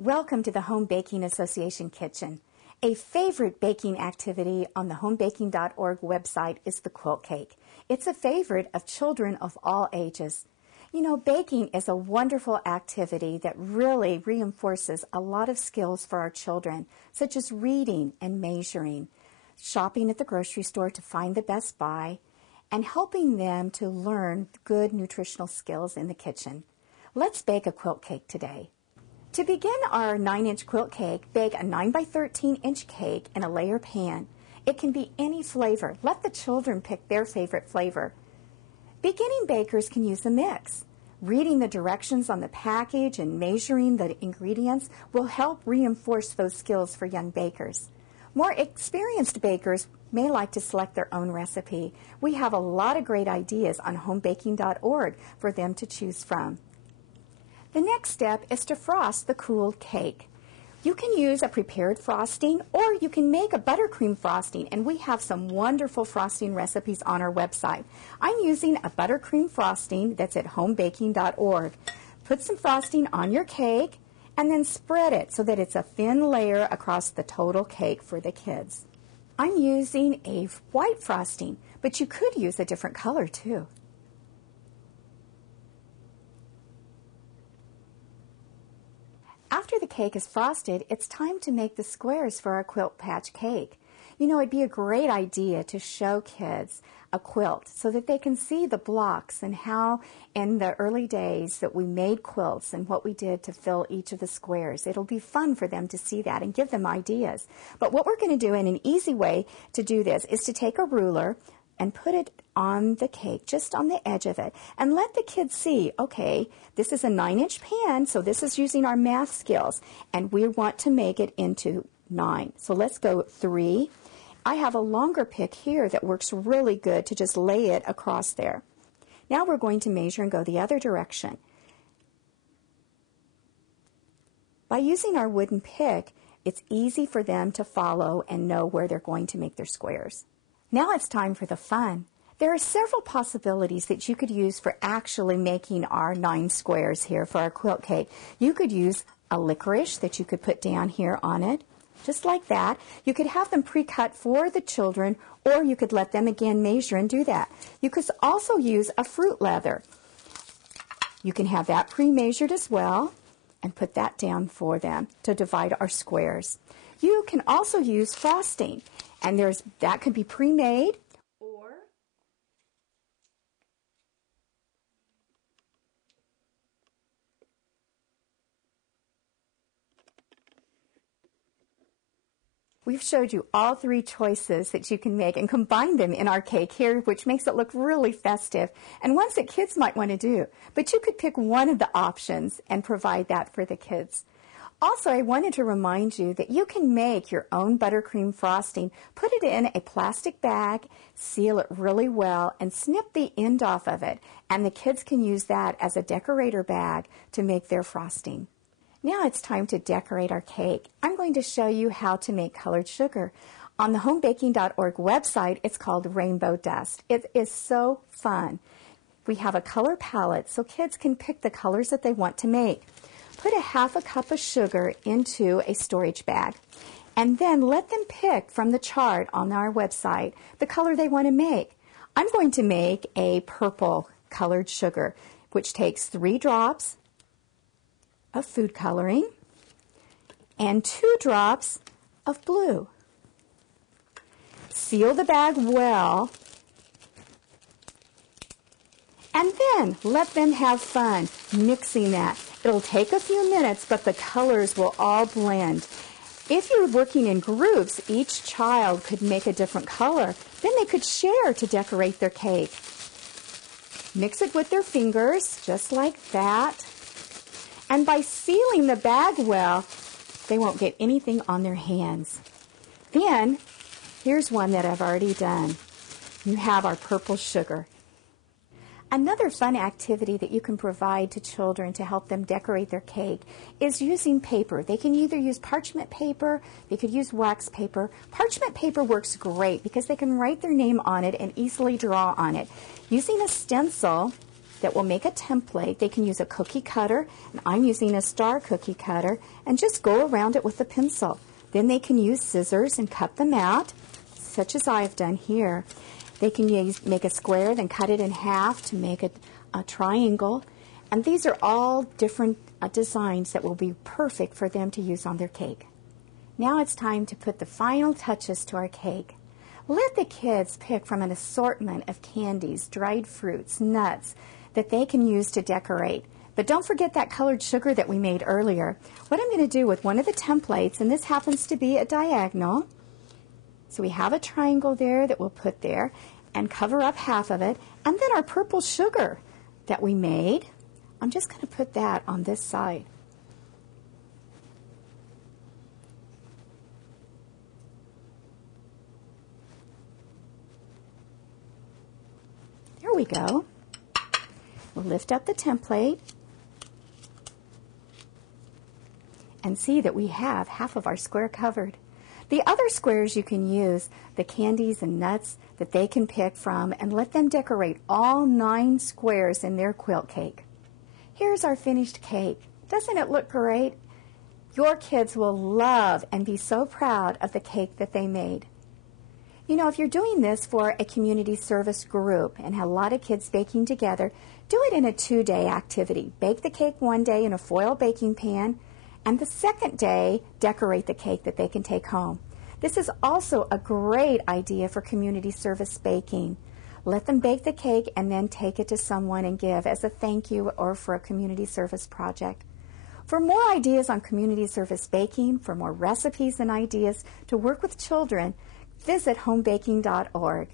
Welcome to the Home Baking Association Kitchen. A favorite baking activity on the homebaking.org website is the quilt cake. It's a favorite of children of all ages. You know, baking is a wonderful activity that really reinforces a lot of skills for our children, such as reading and measuring, shopping at the grocery store to find the best buy, and helping them to learn good nutritional skills in the kitchen. Let's bake a quilt cake today. To begin our 9-inch quilt cake, bake a 9 by 13-inch cake in a layer pan. It can be any flavor. Let the children pick their favorite flavor. Beginning bakers can use a mix. Reading the directions on the package and measuring the ingredients will help reinforce those skills for young bakers. More experienced bakers may like to select their own recipe. We have a lot of great ideas on homebaking.org for them to choose from. The next step is to frost the cooled cake. You can use a prepared frosting or you can make a buttercream frosting, and we have some wonderful frosting recipes on our website. I'm using a buttercream frosting that's at homebaking.org. Put some frosting on your cake and then spread it so that it's a thin layer across the total cake for the kids. I'm using a white frosting, but you could use a different color too. After the cake is frosted, it's time to make the squares for our quilt patch cake. You know, it'd be a great idea to show kids a quilt so that they can see the blocks and how in the early days that we made quilts and what we did to fill each of the squares. It'll be fun for them to see that and give them ideas. But what we're going to do, in an easy way to do this, is to take a ruler and put it on the cake, just on the edge of it, and let the kids see, okay, this is a 9-inch pan, so this is using our math skills, and we want to make it into 9. So let's go 3. I have a longer pick here that works really good to just lay it across there. Now we're going to measure and go the other direction. By using our wooden pick, it's easy for them to follow and know where they're going to make their squares. Now it's time for the fun. There are several possibilities that you could use for actually making our 9 squares here for our quilt cake. You could use a licorice that you could put down here on it, just like that. You could have them pre-cut for the children, or you could let them again measure and do that. You could also use a fruit leather. You can have that pre-measured as well and put that down for them to divide our squares. You can also use frosting, and that could be pre-made, or we've showed you all 3 choices that you can make and combine them in our cake here, which makes it look really festive and ones that kids might want to do. But you could pick one of the options and provide that for the kids. Also, I wanted to remind you that you can make your own buttercream frosting, put it in a plastic bag, seal it really well, and snip the end off of it. And the kids can use that as a decorator bag to make their frosting. Now it's time to decorate our cake. I'm going to show you how to make colored sugar. On the homebaking.org website, it's called Rainbow Dust. It is so fun. We have a color palette so kids can pick the colors that they want to make. Put a half a cup of sugar into a storage bag, and then let them pick from the chart on our website the color they want to make. I'm going to make a purple colored sugar, which takes 3 drops of food coloring and 2 drops of blue. Seal the bag well, and then let them have fun mixing that. It'll take a few minutes, but the colors will all blend. If you're working in groups, each child could make a different color. Then they could share to decorate their cake. Mix it with their fingers, just like that. And by sealing the bag well, they won't get anything on their hands. Then, here's one that I've already done. You have our purple sugar. Another fun activity that you can provide to children to help them decorate their cake is using paper. They can either use parchment paper, they could use wax paper. Parchment paper works great because they can write their name on it and easily draw on it. Using a stencil, that will make a template. They can use a cookie cutter, and I'm using a star cookie cutter, and just go around it with a pencil. Then they can use scissors and cut them out, such as I've done here. They can make a square, then cut it in half to make a triangle. And these are all different designs that will be perfect for them to use on their cake. Now it's time to put the final touches to our cake. Let the kids pick from an assortment of candies, dried fruits, nuts that they can use to decorate. But don't forget that colored sugar that we made earlier. What I'm going to do with one of the templates, and this happens to be a diagonal, so we have a triangle there that we'll put there and cover up half of it, and then our purple sugar that we made, I'm just going to put that on this side. There we go. We'll lift up the template and see that we have half of our square covered. The other squares you can use the candies and nuts that they can pick from and let them decorate all 9 squares in their quilt cake. Here's our finished cake. Doesn't it look great? Your kids will love and be so proud of the cake that they made. You know, if you're doing this for a community service group and have a lot of kids baking together, do it in a 2-day activity. Bake the cake one day in a foil baking pan, and the second day, decorate the cake that they can take home. This is also a great idea for community service baking. Let them bake the cake and then take it to someone and give as a thank you or for a community service project. For more ideas on community service baking, for more recipes and ideas to work with children, visit homebaking.org.